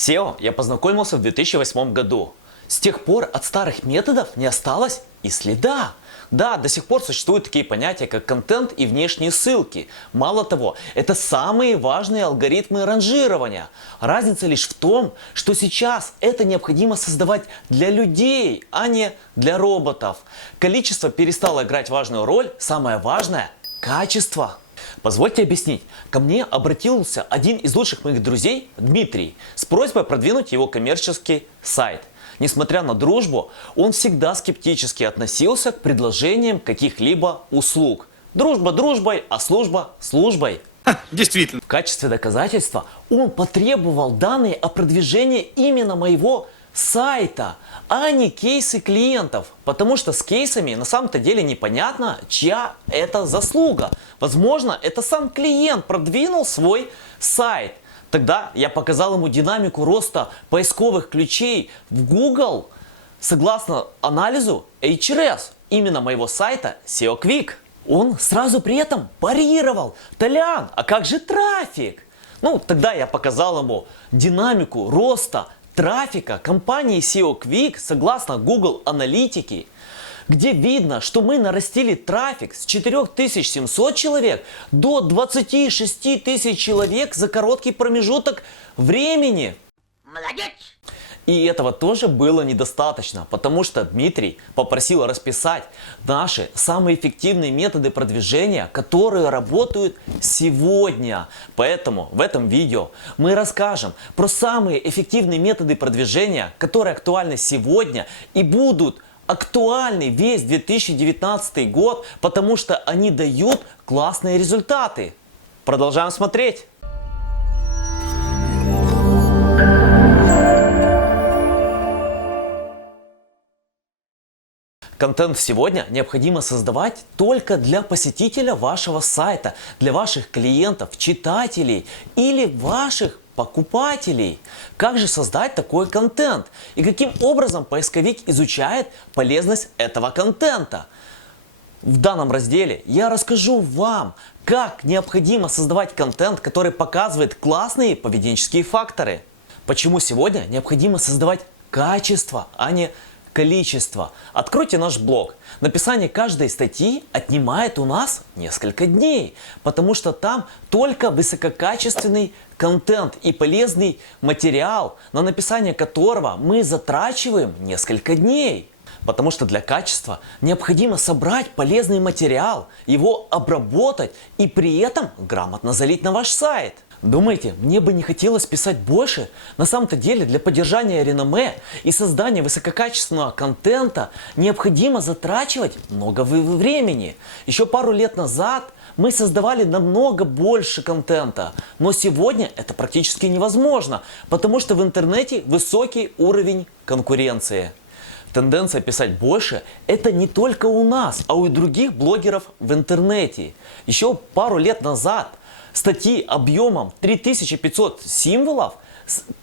SEO я познакомился в 2008 году. С тех пор от старых методов не осталось и следа. Да, до сих пор существуют такие понятия, как контент и внешние ссылки. Мало того, это самые важные алгоритмы ранжирования. Разница лишь в том, что сейчас это необходимо создавать для людей, а не для роботов. Количество перестало играть важную роль, самое важное – качество. Позвольте объяснить. Ко мне обратился один из лучших моих друзей, Дмитрий, с просьбой продвинуть его коммерческий сайт. Несмотря на дружбу, он всегда скептически относился к предложениям каких-либо услуг. Дружба дружбой, а служба службой. Действительно. В качестве доказательства он потребовал данные о продвижении именно моего сайта, а не кейсы клиентов. Потому что с кейсами на самом-то деле непонятно, чья это заслуга. Возможно, это сам клиент продвинул свой сайт. Тогда я показал ему динамику роста поисковых ключей в Google согласно анализу Ahrefs, именно моего сайта SEO Quick. Он сразу при этом парировал: «Толян, а как же трафик?» Тогда я показал ему динамику роста трафика компании SEO Quick согласно Google аналитики, где видно, что мы нарастили трафик с 4700 человек до 26 тысяч человек за короткий промежуток времени. Молодец! И этого тоже было недостаточно, потому что Дмитрий попросил расписать наши самые эффективные методы продвижения, которые работают сегодня. Поэтому в этом видео мы расскажем про самые эффективные методы продвижения, которые актуальны сегодня и будут актуальны весь 2019 год, потому что они дают классные результаты. Продолжаем смотреть. Контент сегодня необходимо создавать только для посетителя вашего сайта, для ваших клиентов, читателей или ваших покупателей. Как же создать такой контент? И каким образом поисковик изучает полезность этого контента? В данном разделе я расскажу вам, как необходимо создавать контент, который показывает классные поведенческие факторы. Почему сегодня необходимо создавать качество, а не количество. Откройте наш блог. Написание каждой статьи отнимает у нас несколько дней, потому что там только высококачественный контент и полезный материал, на написание которого мы затрачиваем несколько дней. Потому что для качества необходимо собрать полезный материал, его обработать и при этом грамотно залить на ваш сайт. Думаете, мне бы не хотелось писать больше? На самом-то деле для поддержания реноме и создания высококачественного контента необходимо затрачивать много времени. Еще пару лет назад мы создавали намного больше контента, но сегодня это практически невозможно, потому что в интернете высокий уровень конкуренции. Тенденция писать больше – это не только у нас, а и у других блогеров в интернете. Еще пару лет назад статьи объемом 3500 символов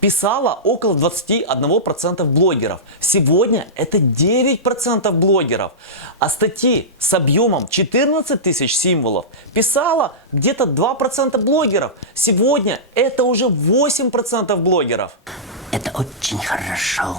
писало около 21% блогеров. Сегодня это 9% блогеров. А статьи с объемом 14 тысяч символов писало где-то 2% блогеров. Сегодня это уже 8% блогеров. Это очень хорошо.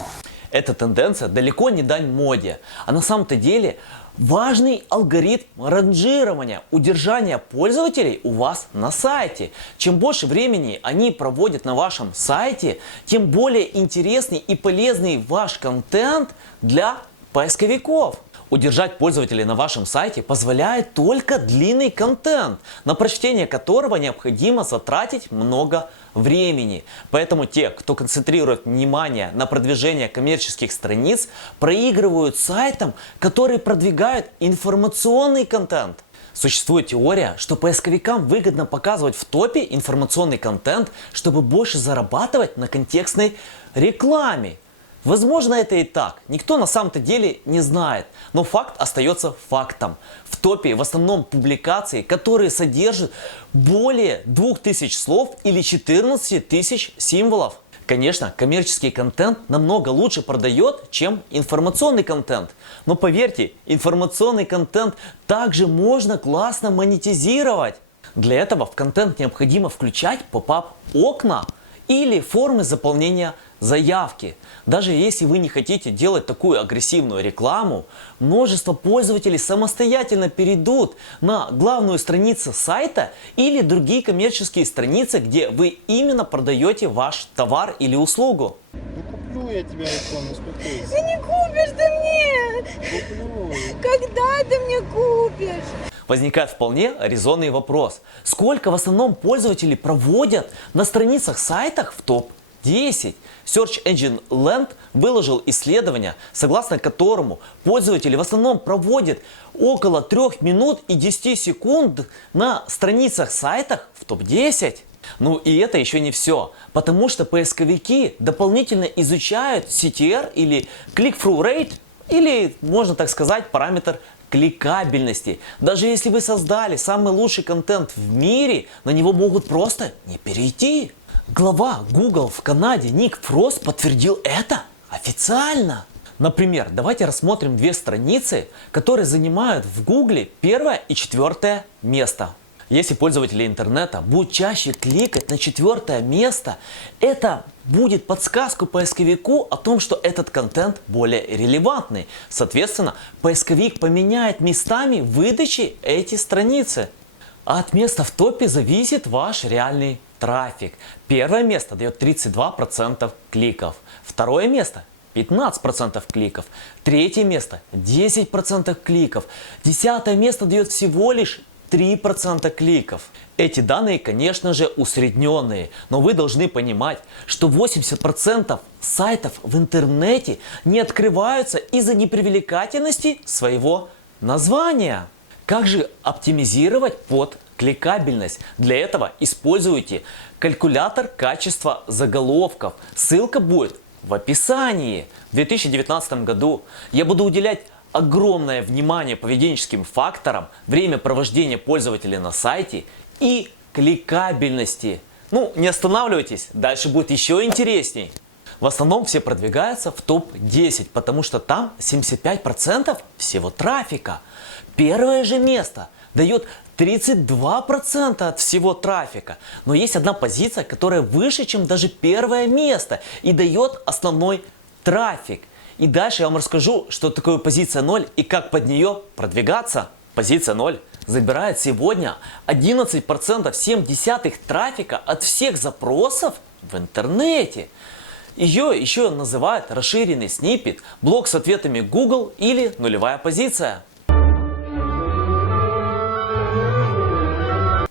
Эта тенденция далеко не дань моде, а на самом-то деле важный алгоритм ранжирования, удержания пользователей у вас на сайте. Чем больше времени они проводят на вашем сайте, тем более интересный и полезный ваш контент для поисковиков. Удержать пользователей на вашем сайте позволяет только длинный контент, на прочтение которого необходимо затратить много времени. Поэтому те, кто концентрирует внимание на продвижении коммерческих страниц, проигрывают сайтам, которые продвигают информационный контент. Существует теория, что поисковикам выгодно показывать в топе информационный контент, чтобы больше зарабатывать на контекстной рекламе. Возможно, это и так. Никто на самом-то деле не знает. Но факт остается фактом. В топе в основном публикации, которые содержат более 2000 слов или 14 тысяч символов. Конечно, коммерческий контент намного лучше продает, чем информационный контент. Но поверьте, информационный контент также можно классно монетизировать. Для этого в контент необходимо включать поп-ап окна или формы заполнения заявки. Даже если вы не хотите делать такую агрессивную рекламу, множество пользователей самостоятельно перейдут на главную страницу сайта или другие коммерческие страницы, где вы именно продаете ваш товар или услугу. Ну куплю я тебе iPhone, успокойся. Ты не купишь ты мне! Куплю. Когда ты мне купишь? Возникает вполне резонный вопрос. Сколько в основном пользователи проводят на страницах сайтах в топ-10? Search Engine Land выложил исследование, согласно которому пользователи в основном проводят около 3 минут и 10 секунд на страницах сайтах в топ-10. Ну и это еще не все, потому что поисковики дополнительно изучают CTR или Click-Through Rate, или, можно так сказать, параметр кликабельности. Даже если вы создали самый лучший контент в мире, на него могут просто не перейти. Глава Google в Канаде Ник Фрост подтвердил это официально. Например, давайте рассмотрим две страницы, которые занимают в Google 1 и 4 место. Если пользователи интернета будут чаще кликать на 4 место, это будет подсказку поисковику о том, что этот контент более релевантный. Соответственно, поисковик поменяет местами выдачи эти страницы. А от места в топе зависит ваш реальный трафик. Первое место дает 32% кликов. Второе место 15% кликов. Третье место 10% кликов. 10-е место дает всего лишь 3% кликов. Эти данные, конечно же, усредненные, но вы должны понимать, что 80% сайтов в интернете не открываются из-за непривлекательности своего названия. Как же оптимизировать под кликабельность? Для этого используйте калькулятор качества заголовков. Ссылка будет в описании. В 2019 году я буду уделять огромное внимание поведенческим факторам, время провождения пользователя на сайте и кликабельности. Ну, не останавливайтесь, дальше будет еще интересней. В основном все продвигаются в топ-10, потому что там 75% всего трафика. Первое же место дает 32% от всего трафика. Но есть одна позиция, которая выше, чем даже первое место и дает основной трафик. И дальше я вам расскажу, что такое позиция 0 и как под нее продвигаться. Позиция 0 забирает сегодня 11,7% трафика от всех запросов в интернете. Ее еще называют расширенный сниппет, блок с ответами Google или нулевая позиция.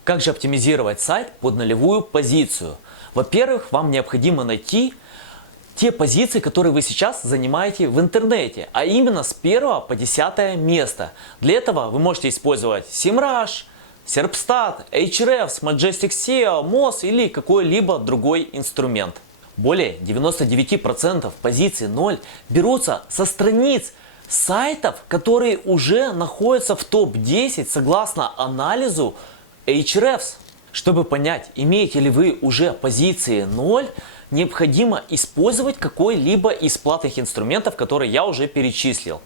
Как же оптимизировать сайт под нулевую позицию? Во-первых, вам необходимо найти те позиции, которые вы сейчас занимаете в интернете, а именно с 1 по 10 место. Для этого вы можете использовать SEMrush, Serpstat, Ahrefs, Majestic SEO, Moz или какой-либо другой инструмент. Более 99% позиций 0 берутся со страниц сайтов, которые уже находятся в топ-10 согласно анализу Ahrefs. Чтобы понять, имеете ли вы уже позиции 0, необходимо использовать какой-либо из платных инструментов, которые я уже перечислил.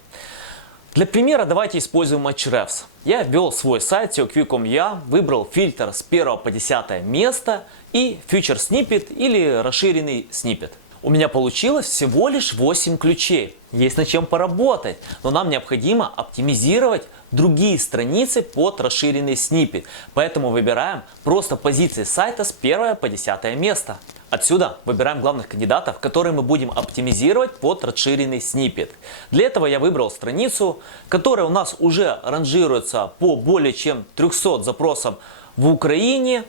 Для примера давайте используем Ahrefs. Я ввел свой сайт SEOquick.com.ua, выбрал фильтр с 1 по 10 место и Feature Snippet или расширенный сниппет. У меня получилось всего лишь 8 ключей. Есть над чем поработать, но нам необходимо оптимизировать другие страницы под расширенный сниппет. Поэтому выбираем просто позиции сайта с 1 по 10 место. Отсюда выбираем главных кандидатов, которые мы будем оптимизировать под расширенный сниппет. Для этого я выбрал страницу, которая у нас уже ранжируется по более чем 300 запросам в Украине.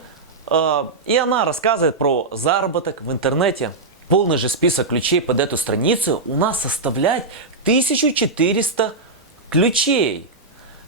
И она рассказывает про заработок в интернете. Полный же список ключей под эту страницу у нас составляет 1400 ключей.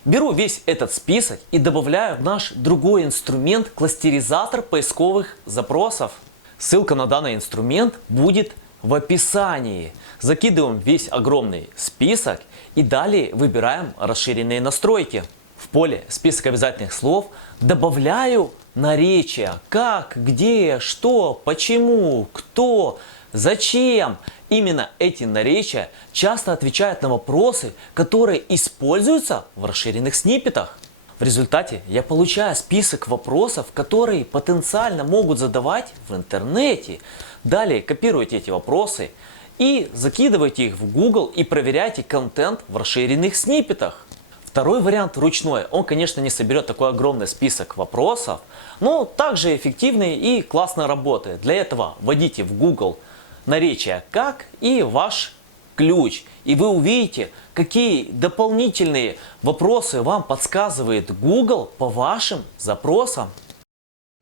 Беру весь этот список и добавляю в наш другой инструмент кластеризатор поисковых запросов. Ссылка на данный инструмент будет в описании. Закидываем весь огромный список и далее выбираем расширенные настройки. В поле «Список обязательных слов» добавляю наречия: как, где, что, почему, кто, зачем. Именно эти наречия часто отвечают на вопросы, которые используются в расширенных сниппетах. В результате я получаю список вопросов, которые потенциально могут задавать в интернете. Далее копируйте эти вопросы и закидывайте их в Google и проверяйте контент в расширенных сниппетах. Второй вариант ручной. Он, конечно, не соберет такой огромный список вопросов, но также эффективный и классно работает. Для этого вводите в Google наречие «как» и ваш ключ. И вы увидите, какие дополнительные вопросы вам подсказывает Google по вашим запросам.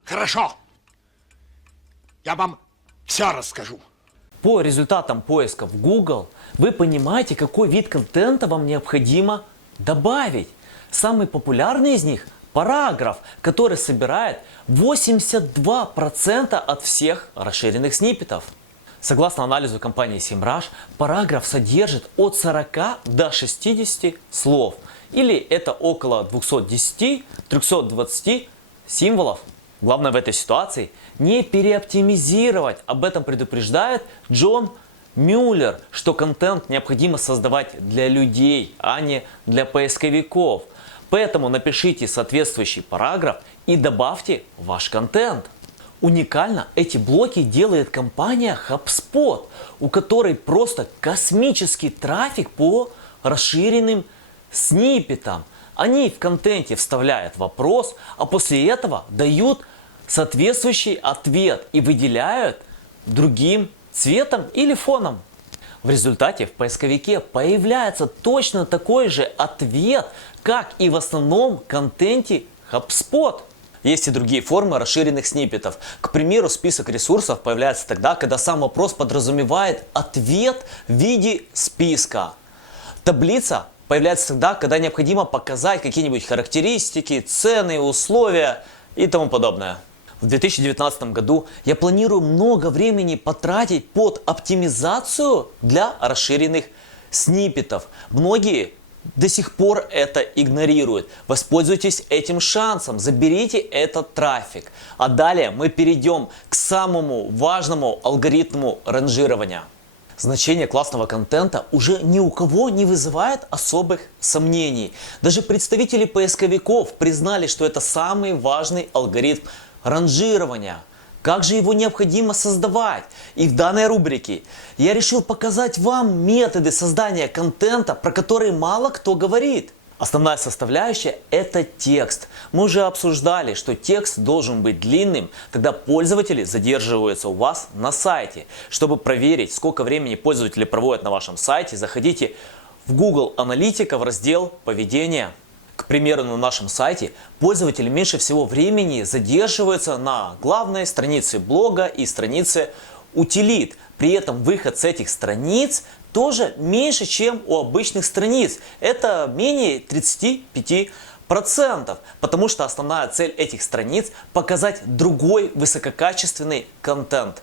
Хорошо. Я вам все расскажу. По результатам поиска в Google вы понимаете, какой вид контента вам необходимо добавить. Самый популярный из них – параграф, который собирает 82% от всех расширенных сниппетов. Согласно анализу компании SEMrush, параграф содержит от 40 до 60 слов. Или это около 210-320 символов. Главное в этой ситуации не переоптимизировать. Об этом предупреждает Джон Мюллер, что контент необходимо создавать для людей, а не для поисковиков. Поэтому напишите соответствующий параграф и добавьте ваш контент. Уникально эти блоки делает компания HubSpot, у которой просто космический трафик по расширенным сниппетам. Они в контенте вставляют вопрос, а после этого дают соответствующий ответ и выделяют другим цветом или фоном. В результате в поисковике появляется точно такой же ответ, как и в основном контенте HubSpot. Есть и другие формы расширенных сниппетов. К примеру, список ресурсов появляется тогда, когда сам вопрос подразумевает ответ в виде списка. Таблица появляется тогда, когда необходимо показать какие-нибудь характеристики, цены, условия и тому подобное. В 2019 году я планирую много времени потратить под оптимизацию для расширенных сниппетов. Многие до сих пор это игнорируют. Воспользуйтесь этим шансом, заберите этот трафик. А далее мы перейдем к самому важному алгоритму ранжирования. Значение классного контента уже ни у кого не вызывает особых сомнений. Даже представители поисковиков признали, что это самый важный алгоритм ранжирования. Как же его необходимо создавать? И в данной рубрике я решил показать вам методы создания контента, про которые мало кто говорит. Основная составляющая – это текст. Мы уже обсуждали, что текст должен быть длинным, тогда пользователи задерживаются у вас на сайте. Чтобы проверить, сколько времени пользователи проводят на вашем сайте, заходите в Google Аналитика в раздел «Поведение». К примеру, на нашем сайте пользователи меньше всего времени задерживаются на главной странице блога и странице утилит. При этом выход с этих страниц тоже меньше, чем у обычных страниц. Это менее 35%, потому что основная цель этих страниц – показать другой высококачественный контент.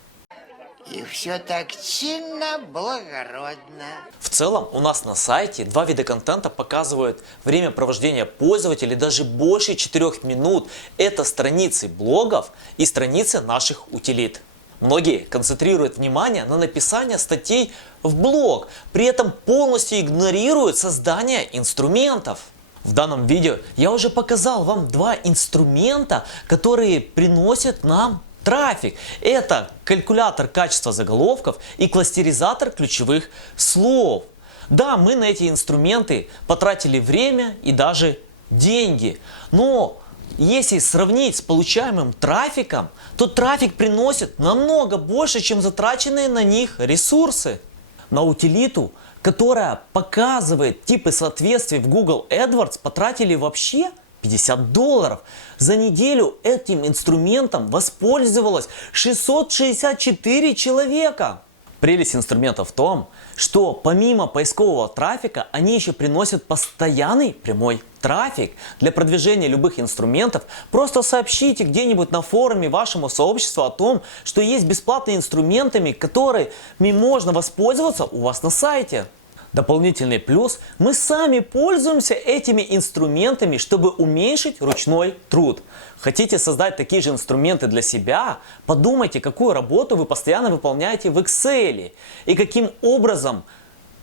И все так чинно, благородно. В целом у нас на сайте два вида контента показывают время провождения пользователей даже больше 4 минут. Это страницы блогов и страницы наших утилит. Многие концентрируют внимание на написании статей в блог, при этом полностью игнорируют создание инструментов. В данном видео я уже показал вам два инструмента, которые приносят нам трафик. Это калькулятор качества заголовков и кластеризатор ключевых слов. Да, мы на эти инструменты потратили время и даже деньги. Но если сравнить с получаемым трафиком, то трафик приносит намного больше, чем затраченные на них ресурсы. На утилиту, которая показывает типы соответствий в Google AdWords, потратили вообще $50. За неделю этим инструментом воспользовалось 664 человека. Прелесть инструмента в том, что помимо поискового трафика, они еще приносят постоянный прямой трафик. Для продвижения любых инструментов просто сообщите где-нибудь на форуме вашему сообществу о том, что есть бесплатные инструменты, которыми можно воспользоваться у вас на сайте. Дополнительный плюс – мы сами пользуемся этими инструментами, чтобы уменьшить ручной труд. Хотите создать такие же инструменты для себя? Подумайте, какую работу вы постоянно выполняете в Excel и каким образом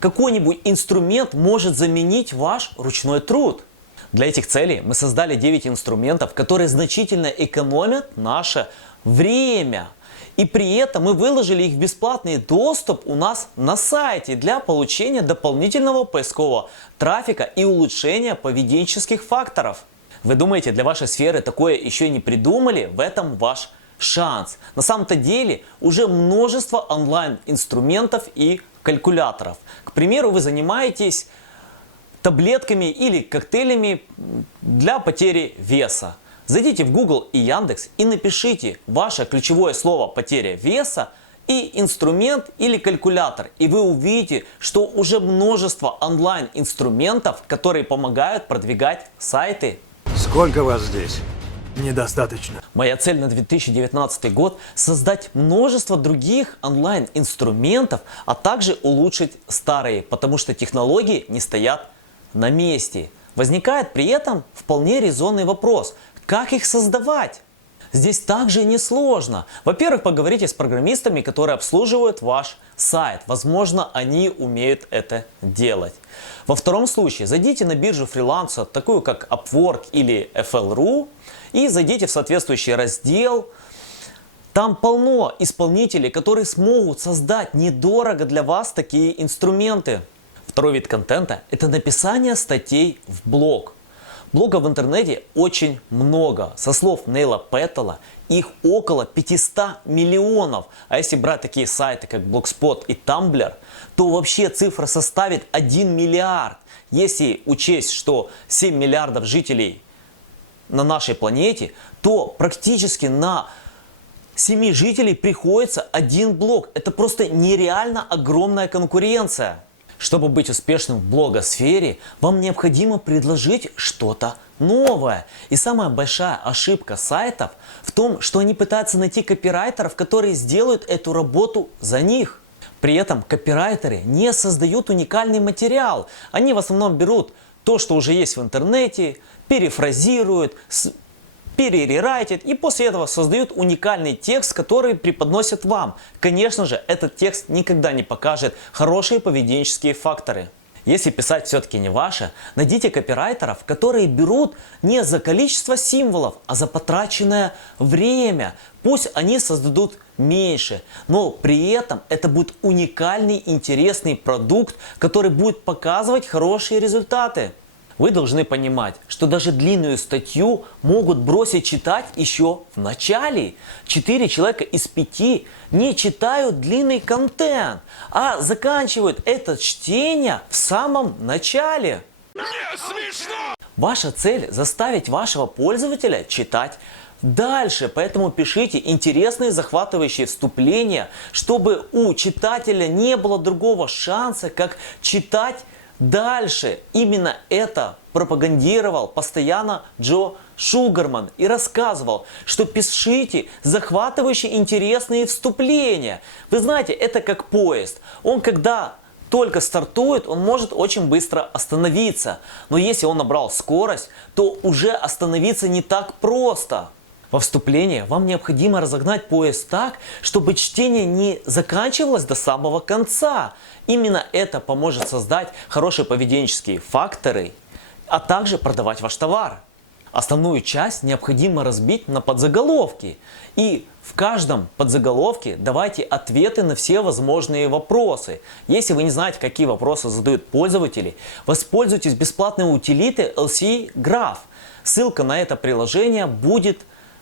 какой-нибудь инструмент может заменить ваш ручной труд. Для этих целей мы создали 9 инструментов, которые значительно экономят наше время. И при этом мы выложили их в бесплатный доступ у нас на сайте для получения дополнительного поискового трафика и улучшения поведенческих факторов. Вы думаете, для вашей сферы такое еще не придумали? В этом ваш шанс. На самом-то деле уже множество онлайн-инструментов и калькуляторов. К примеру, вы занимаетесь таблетками или коктейлями для потери веса. Зайдите в Google и Яндекс и напишите ваше ключевое слово «потеря веса» и инструмент или калькулятор. И вы увидите, что уже множество онлайн-инструментов, которые помогают продвигать сайты. Сколько вас здесь? Недостаточно. Моя цель на 2019 год – создать множество других онлайн-инструментов, а также улучшить старые, потому что технологии не стоят на месте. Возникает при этом вполне резонный вопрос – как их создавать? Здесь также несложно. Во-первых, поговорите с программистами, которые обслуживают ваш сайт. Возможно, они умеют это делать. Во втором случае, зайдите на биржу фриланса, такую как Upwork или FL.ru, и зайдите в соответствующий раздел. Там полно исполнителей, которые смогут создать недорого для вас такие инструменты. Второй вид контента – это написание статей в блог. Блогов в интернете очень много. Со слов Нейла Петтела, их около 500 миллионов. А если брать такие сайты, как Blogspot и Tumblr, то вообще цифра составит 1 миллиард. Если учесть, что 7 миллиардов жителей на нашей планете, то практически на 7 жителей приходится один блог. Это просто нереально огромная конкуренция. Чтобы быть успешным в блогосфере, вам необходимо предложить что-то новое. И самая большая ошибка сайтов в том, что они пытаются найти копирайтеров, которые сделают эту работу за них. При этом копирайтеры не создают уникальный материал. Они в основном берут то, что уже есть в интернете, перефразируют, перерерайтят и после этого создают уникальный текст, который преподносят вам. Конечно же, этот текст никогда не покажет хорошие поведенческие факторы. Если писать все-таки не ваше, найдите копирайтеров, которые берут не за количество символов, а за потраченное время. Пусть они создадут меньше, но при этом это будет уникальный, интересный продукт, который будет показывать хорошие результаты. Вы должны понимать, что даже длинную статью могут бросить читать еще в начале. 4 человека из 5 не читают длинный контент, а заканчивают это чтение в самом начале. Не смешно! Ваша цель – заставить вашего пользователя читать дальше, поэтому пишите интересные захватывающие вступления, чтобы у читателя не было другого шанса, как читать дальше. Именно это пропагандировал постоянно Джо Шугарман и рассказывал, что пишите захватывающие интересные вступления. Вы знаете, это как поезд. Он когда только стартует, он может очень быстро остановиться. Но если он набрал скорость, то уже остановиться не так просто. Во вступлении вам необходимо разогнать поезд так, чтобы чтение не заканчивалось до самого конца. Именно это поможет создать хорошие поведенческие факторы, а также продавать ваш товар. Основную часть необходимо разбить на подзаголовки. И в каждом подзаголовке давайте ответы на все возможные вопросы. Если вы не знаете, какие вопросы задают пользователи, воспользуйтесь бесплатной утилитой LC Graph. Ссылка на это приложение будет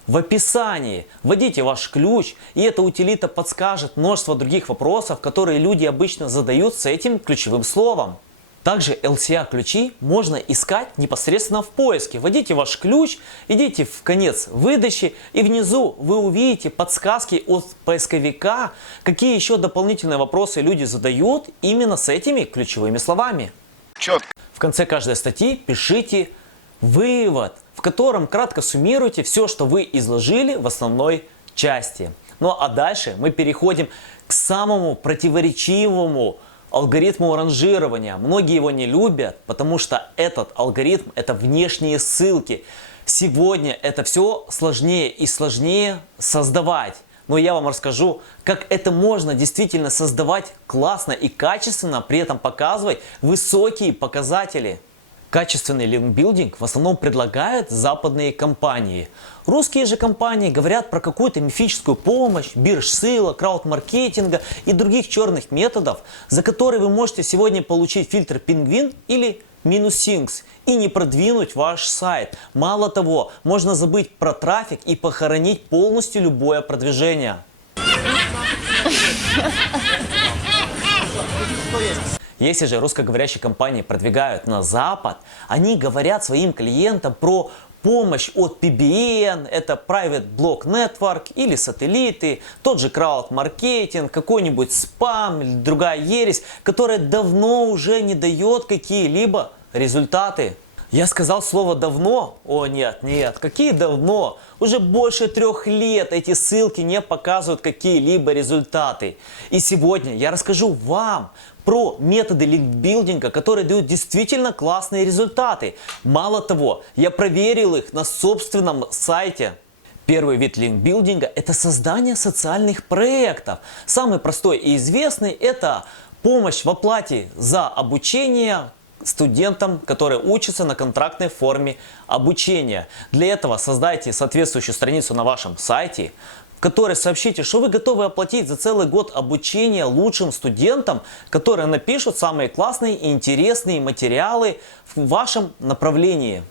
в описании. Вводите ваш ключ, и эта утилита подскажет множество других вопросов, которые люди обычно задают с этим ключевым словом. Также LCA-ключи можно искать непосредственно в поиске. Вводите ваш ключ, идите в конец выдачи, и внизу вы увидите подсказки от поисковика, какие еще дополнительные вопросы люди задают именно с этими ключевыми словами. Четко. В конце каждой статьи пишите вывод, в котором кратко суммируйте все, что вы изложили в основной части. Ну а дальше мы переходим к самому противоречивому алгоритму ранжирования. Многие его не любят, потому что этот алгоритм – это внешние ссылки. Сегодня это все сложнее и сложнее создавать. Но я вам расскажу, как это можно действительно создавать классно и качественно, при этом показывать высокие показатели. Качественный линкбилдинг в основном предлагают западные компании. Русские же компании говорят про какую-то мифическую помощь, бирж-ссылок, крауд-маркетинга и других черных методов, за которые вы можете сегодня получить фильтр Пингвин или Минусинкс и не продвинуть ваш сайт. Мало того, можно забыть про трафик и похоронить полностью любое продвижение. Если же русскоговорящие компании продвигают на Запад, они говорят своим клиентам про помощь от PBN, это Private Block Network или сателлиты, тот же крауд-маркетинг, какой-нибудь спам или другая ересь, которая давно уже не дает какие-либо результаты. Я сказал слово «давно». О нет, какие давно? Уже больше 3 лет эти ссылки не показывают какие-либо результаты. И сегодня я расскажу вам про методы линкбилдинга, которые дают действительно классные результаты. Мало того, я проверил их на собственном сайте. Первый вид линкбилдинга – это создание социальных проектов. Самый простой и известный – это помощь в оплате за обучение студентам, которые учатся на контрактной форме обучения. Для этого создайте соответствующую страницу на вашем сайте, в которой сообщите, что вы готовы оплатить за целый год обучения лучшим студентам, которые напишут самые классные и интересные материалы в вашем направлении.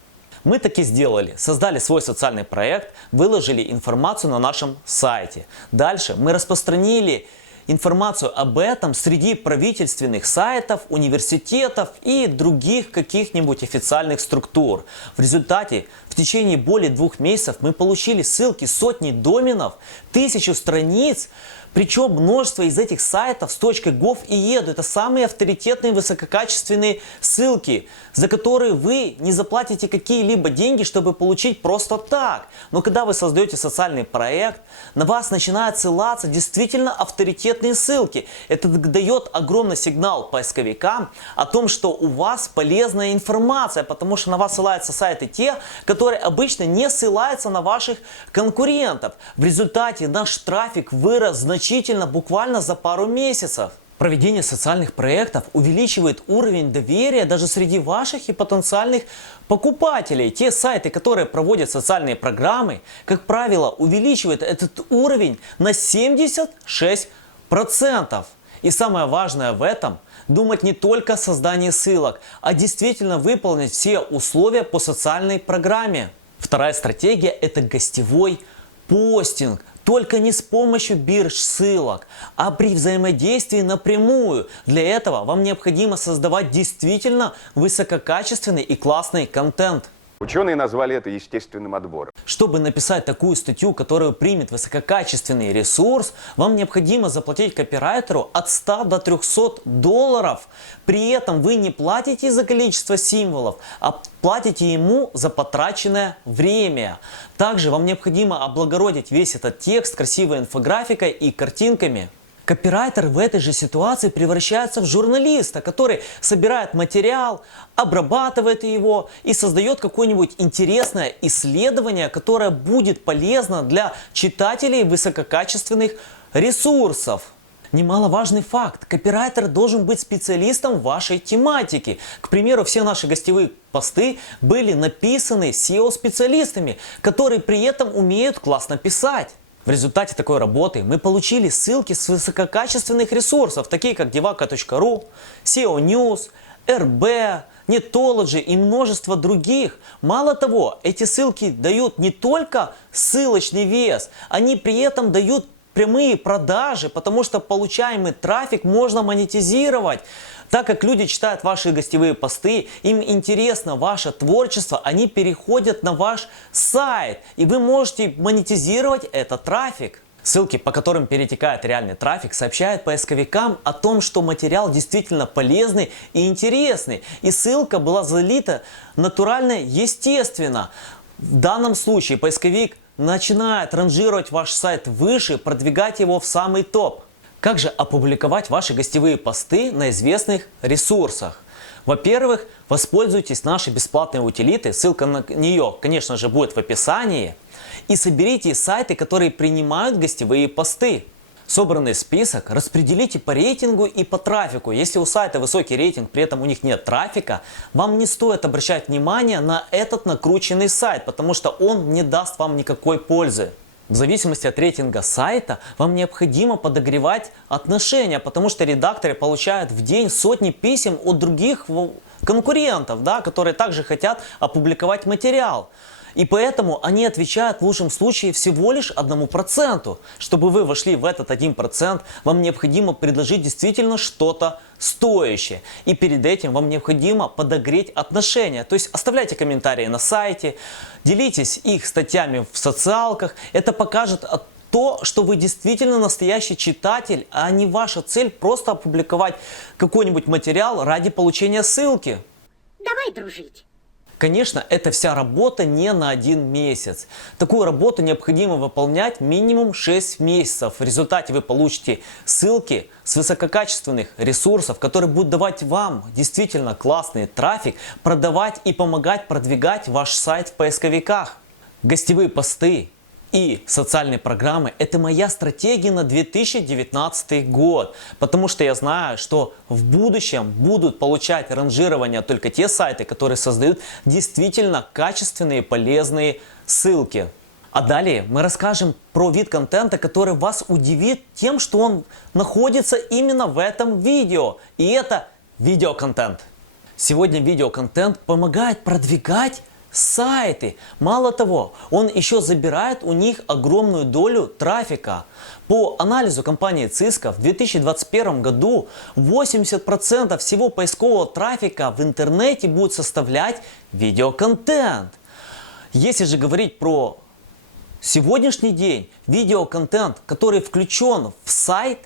Мы так и сделали. Создали свой социальный проект, выложили информацию на нашем сайте. Дальше мы распространили информацию об этом среди правительственных сайтов, университетов и других каких-нибудь официальных структур. В результате в течение более 2 месяцев мы получили ссылки сотни доменов, 1000 страниц, причем множество из этих сайтов с .gov и .edu. Это самые авторитетные высококачественные ссылки, за которые вы не заплатите какие-либо деньги, чтобы получить просто так. Но когда вы создаете социальный проект, на вас начинают ссылаться действительно авторитетные ссылки. Это дает огромный сигнал поисковикам о том, что у вас полезная информация, потому что на вас ссылаются сайты те, которые обычно не ссылаются на ваших конкурентов. В результате наш трафик вырос значительно, буквально за пару месяцев. Проведение социальных проектов увеличивает уровень доверия даже среди ваших и потенциальных покупателей. Те сайты, которые проводят социальные программы, как правило, увеличивают этот уровень на 76%. И самое важное в этом – думать не только о создании ссылок, а действительно выполнить все условия по социальной программе. Вторая стратегия – это гостевой постинг. Только не с помощью бирж-ссылок, а при взаимодействии напрямую. Для этого вам необходимо создавать действительно высококачественный и классный контент. Ученые назвали это естественным отбором. Чтобы написать такую статью, которую примет высококачественный ресурс, вам необходимо заплатить копирайтеру от 100 до 300 долларов. При этом вы не платите за количество символов, а платите ему за потраченное время. Также вам необходимо облагородить весь этот текст красивой инфографикой и картинками. Копирайтер в этой же ситуации превращается в журналиста, который собирает материал, обрабатывает его и создает какое-нибудь интересное исследование, которое будет полезно для читателей высококачественных ресурсов. Немаловажный факт. Копирайтер должен быть специалистом в вашей тематике. К примеру, все наши гостевые посты были написаны SEO-специалистами, которые при этом умеют классно писать. В результате такой работы мы получили ссылки с высококачественных ресурсов, такие как devaka.ru, SEO News, RB, Netology и множество других. Мало того, эти ссылки дают не только ссылочный вес, они при этом дают прямые продажи, потому что получаемый трафик можно монетизировать. Так как люди читают ваши гостевые посты, им интересно ваше творчество, они переходят на ваш сайт, и вы можете монетизировать этот трафик. Ссылки, по которым перетекает реальный трафик, сообщают поисковикам о том, что материал действительно полезный и интересный, и ссылка была залита натурально, естественно. В данном случае поисковик начинает ранжировать ваш сайт выше, продвигать его в самый топ. Как же опубликовать ваши гостевые посты на известных ресурсах? Во-первых, воспользуйтесь нашей бесплатной утилитой, ссылка на нее, конечно же, будет в описании, и соберите сайты, которые принимают гостевые посты. собранный список распределите по рейтингу и по трафику. Если у сайта высокий рейтинг, при этом у них нет трафика, вам не стоит обращать внимание на этот накрученный сайт, потому что он не даст вам никакой пользы. В зависимости от рейтинга сайта вам необходимо подогревать отношения, потому что редакторы получают в день сотни писем от других конкурентов, да, которые также хотят опубликовать материал. И поэтому они отвечают в лучшем случае всего лишь 1%. Чтобы вы вошли в этот 1%, вам необходимо предложить действительно что-то стоящее. И перед этим вам необходимо подогреть отношения. То есть оставляйте комментарии на сайте, делитесь их статьями в социалках. Это покажет то, что вы действительно настоящий читатель, а не ваша цель просто опубликовать какой-нибудь материал ради получения ссылки. Давай дружить. Конечно, эта вся работа не на 1 месяц. Такую работу необходимо выполнять минимум 6 месяцев. В результате вы получите ссылки с высококачественных ресурсов, которые будут давать вам действительно классный трафик, продавать и помогать продвигать ваш сайт в поисковиках. Гостевые посты и социальные программы – это моя стратегия на 2019 год. Потому что я знаю, что в будущем будут получать ранжирование только те сайты, которые создают действительно качественные и полезные ссылки. А далее мы расскажем про вид контента, который вас удивит тем, что он находится именно в этом видео. И это видеоконтент. Сегодня видеоконтент помогает продвигать сайты. Мало того, он еще забирает у них огромную долю трафика. По анализу компании Cisco в 2021 году 80% всего поискового трафика в интернете будет составлять видеоконтент. Если же говорить про сегодняшний день, видеоконтент, который включен в сайт,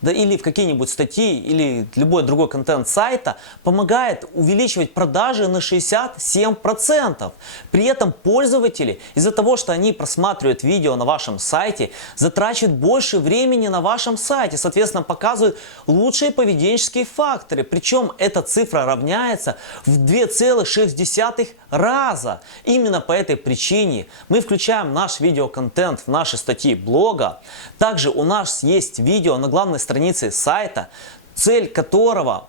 да или в какие-нибудь статьи, или любой другой контент сайта, помогает увеличивать продажи на 67%. При этом пользователи, из-за того, что они просматривают видео на вашем сайте, затрачивают больше времени на вашем сайте, соответственно, показывают лучшие поведенческие факторы. Причем эта цифра равняется в 2,6 раза. Именно по этой причине мы включаем наш видеоконтент в наши статьи блога. Также у нас есть видео на главной странице сайта, цель которого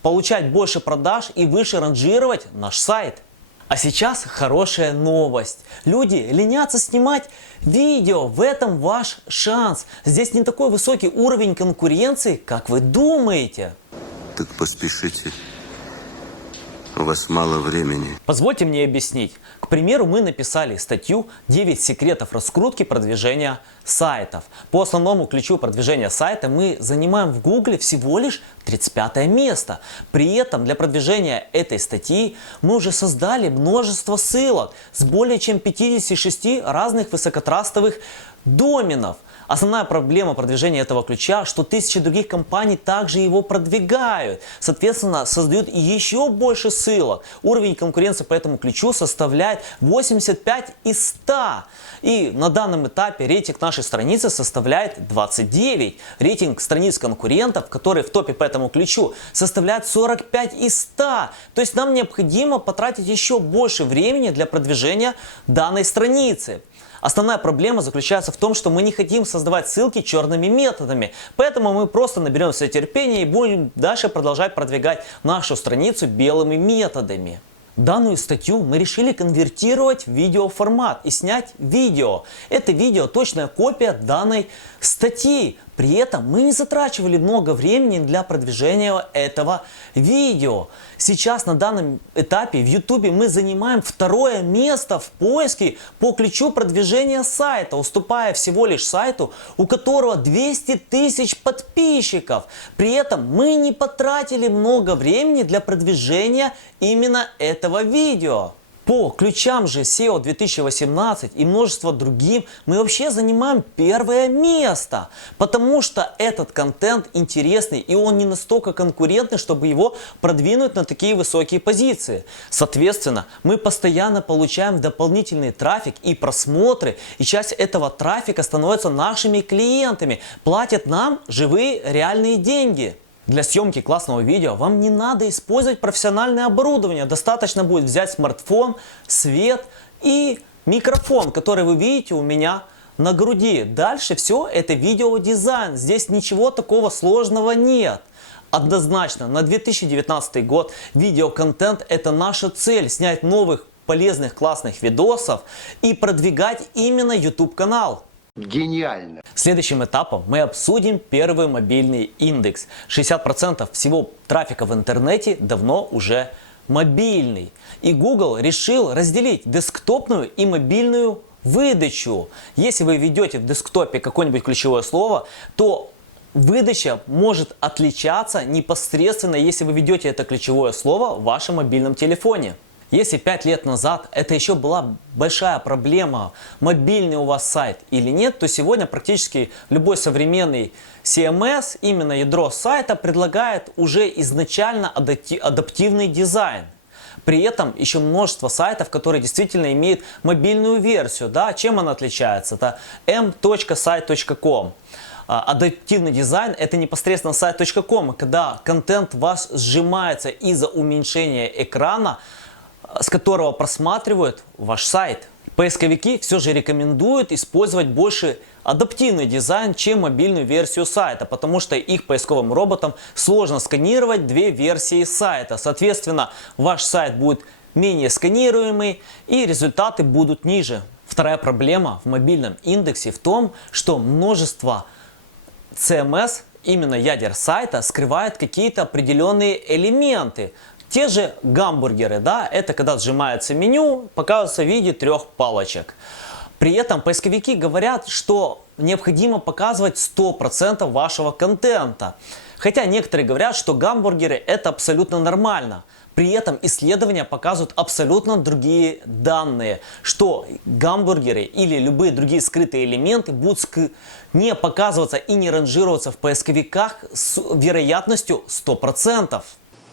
получать больше продаж и выше ранжировать наш сайт. А сейчас хорошая новость. Люди ленятся снимать видео. В этом ваш шанс. Здесь не такой высокий уровень конкуренции, как вы думаете. Так поспешите. У вас мало времени. Позвольте мне объяснить. К примеру, мы написали статью «9 секретов раскрутки продвижения сайтов». По основному ключу продвижения сайта мы занимаем в Гугле всего лишь 35 место. При этом для продвижения этой статьи мы уже создали множество ссылок с более чем 56 разных высокотрастовых доменов. Основная проблема продвижения этого ключа, что тысячи других компаний также его продвигают. Соответственно, создают еще больше ссылок. Уровень конкуренции по этому ключу составляет 85 из 100. И на данном этапе рейтинг нашей страницы составляет 29. Рейтинг страниц конкурентов, которые в топе по этому ключу, составляет 45 из 100. То есть нам необходимо потратить еще больше времени для продвижения данной страницы. Основная проблема заключается в том, что мы не хотим создавать ссылки черными методами. Поэтому мы просто наберемся терпения и будем дальше продолжать продвигать нашу страницу белыми методами. Данную статью мы решили конвертировать в видеоформат и снять видео. Это видео точная копия данной статьи. При этом мы не затрачивали много времени для продвижения этого видео. Сейчас на данном этапе в YouTube мы занимаем 2-е место в поиске по ключу продвижения сайта, уступая всего лишь сайту, у которого 200 тысяч подписчиков. При этом мы не потратили много времени для продвижения именно этого видео. По ключам же SEO 2018 и множество другим мы вообще занимаем 1-е место, потому что этот контент интересный и он не настолько конкурентный, чтобы его продвинуть на такие высокие позиции. Соответственно, мы постоянно получаем дополнительный трафик и просмотры, и часть этого трафика становится нашими клиентами, платят нам живые реальные деньги. Для съемки классного видео вам не надо использовать профессиональное оборудование. Достаточно будет взять смартфон, свет и микрофон, который вы видите у меня на груди. Дальше все это видеодизайн. Здесь ничего такого сложного нет. Однозначно, на 2019 год видеоконтент – это наша цель. Снять новых, полезных, классных видосов и продвигать именно YouTube-канал. Гениально. Следующим этапом мы обсудим первый мобильный индекс. 60% всего трафика в интернете давно уже мобильный. И Google решил разделить десктопную и мобильную выдачу. Если вы ведете в десктопе какое-нибудь ключевое слово, то выдача может отличаться непосредственно, если вы ведете это ключевое слово в вашем мобильном телефоне. Если 5 лет назад это еще была большая проблема, мобильный у вас сайт или нет, то сегодня практически любой современный CMS, именно ядро сайта, предлагает уже изначально адаптивный дизайн. При этом еще множество сайтов, которые действительно имеют мобильную версию. Да? Чем она отличается? Это m.site.com. Адаптивный дизайн – это непосредственно сайт.com, когда контент у вас сжимается из-за уменьшения экрана, с которого просматривают ваш сайт. Поисковики все же рекомендуют использовать больше адаптивный дизайн, чем мобильную версию сайта, потому что их поисковым роботам сложно сканировать две версии сайта. Соответственно, ваш сайт будет менее сканируемый и результаты будут ниже. Вторая проблема в мобильном индексе в том, что множество CMS, именно ядер сайта, скрывает какие-то определенные элементы. Те же гамбургеры, да, это когда сжимается меню, показывается в виде 3 палочек. При этом поисковики говорят, что необходимо показывать 100% вашего контента. Хотя некоторые говорят, что гамбургеры это абсолютно нормально. При этом исследования показывают абсолютно другие данные, что гамбургеры или любые другие скрытые элементы будут не показываться и не ранжироваться в поисковиках с вероятностью 100%.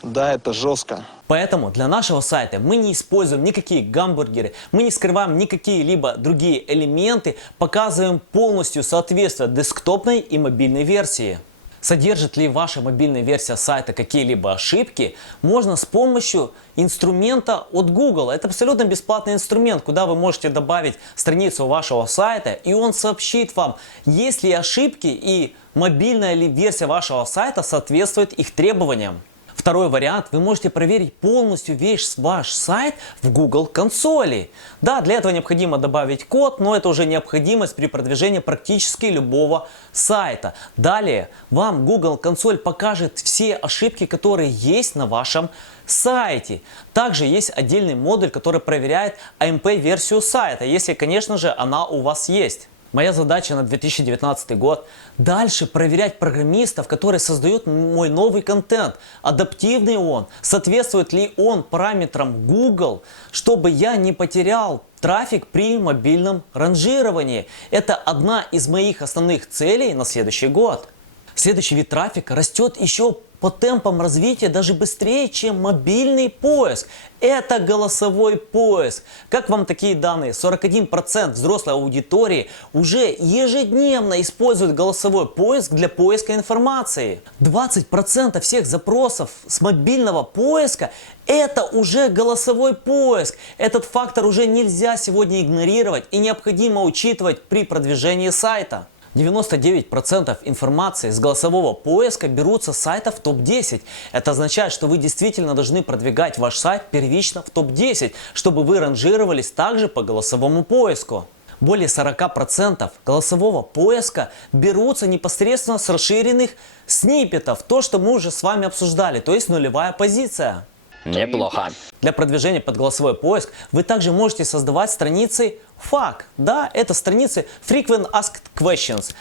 Да, это жестко. Поэтому для нашего сайта мы не используем никакие гамбургеры, мы не скрываем никакие либо другие элементы, показываем полностью соответствие десктопной и мобильной версии. Содержит ли ваша мобильная версия сайта какие-либо ошибки, можно с помощью инструмента от Google. Это абсолютно бесплатный инструмент, куда вы можете добавить страницу вашего сайта, и он сообщит вам, есть ли ошибки и мобильная ли версия вашего сайта соответствует их требованиям. Второй вариант, вы можете проверить полностью весь ваш сайт в Google консоли. Да, для этого необходимо добавить код, но это уже необходимость при продвижении практически любого сайта. Далее вам Google консоль покажет все ошибки, которые есть на вашем сайте. Также есть отдельный модуль, который проверяет AMP-версию сайта, если, конечно же, она у вас есть. Моя задача на 2019 год – дальше проверять программистов, которые создают мой новый контент. Адаптивный он, соответствует ли он параметрам Google, чтобы я не потерял трафик при мобильном ранжировании. Это одна из моих основных целей на следующий год. Следующий вид трафика растет еще по темпам развития даже быстрее, чем мобильный поиск. Это голосовой поиск. Как вам такие данные? 41% взрослой аудитории уже ежедневно используют голосовой поиск для поиска информации. 20% всех запросов с мобильного поиска это уже голосовой поиск. Этот фактор уже нельзя сегодня игнорировать и необходимо учитывать при продвижении сайта. 99% информации с голосового поиска берутся с сайтов топ-10. Это означает, что вы действительно должны продвигать ваш сайт первично в топ-10, чтобы вы ранжировались также по голосовому поиску. Более 40% голосового поиска берутся непосредственно с расширенных сниппетов. То, что мы уже с вами обсуждали, то есть нулевая позиция. Неплохо. Для продвижения под голосовой поиск вы также можете создавать страницы FAQ. Да, это страницы Frequent Asked Questions,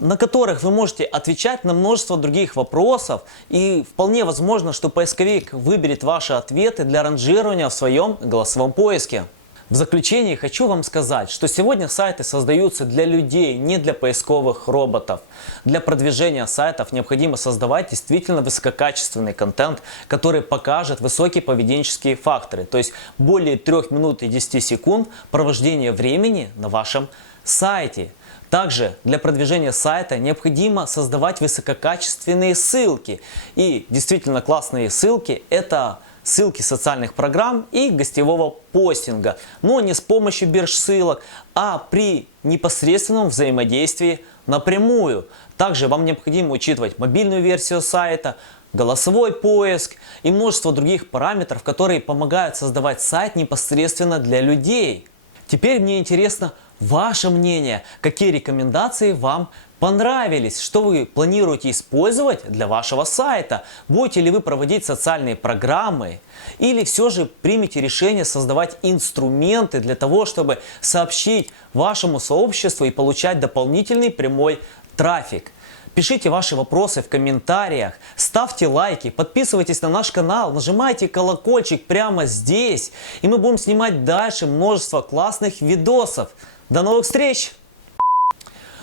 на которых вы можете отвечать на множество других вопросов. И вполне возможно, что поисковик выберет ваши ответы для ранжирования в своем голосовом поиске. В заключение хочу вам сказать, что сегодня сайты создаются для людей, не для поисковых роботов. Для продвижения сайтов необходимо создавать действительно высококачественный контент, который покажет высокие поведенческие факторы, то есть более 3 минут и 10 секунд провождения времени на вашем сайте. Также для продвижения сайта необходимо создавать высококачественные ссылки. И действительно классные ссылки – это ссылки социальных программ и гостевого постинга, но не с помощью бирж-ссылок, а при непосредственном взаимодействии напрямую. Также вам необходимо учитывать мобильную версию сайта, голосовой поиск и множество других параметров, которые помогают создавать сайт непосредственно для людей. Теперь мне интересно ваше мнение, какие рекомендации вам понравились, что вы планируете использовать для вашего сайта, будете ли вы проводить социальные программы или все же примете решение создавать инструменты для того, чтобы сообщить вашему сообществу и получать дополнительный прямой трафик. Пишите ваши вопросы в комментариях, ставьте лайки, подписывайтесь на наш канал, нажимайте колокольчик прямо здесь, и мы будем снимать дальше множество классных видосов. До новых встреч!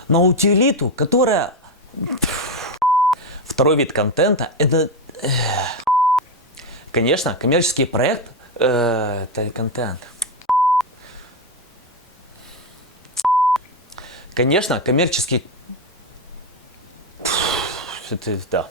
На утилиту, которая... Второй вид контента – это... Конечно, коммерческий проект – это контент. Конечно, коммерческий... Да.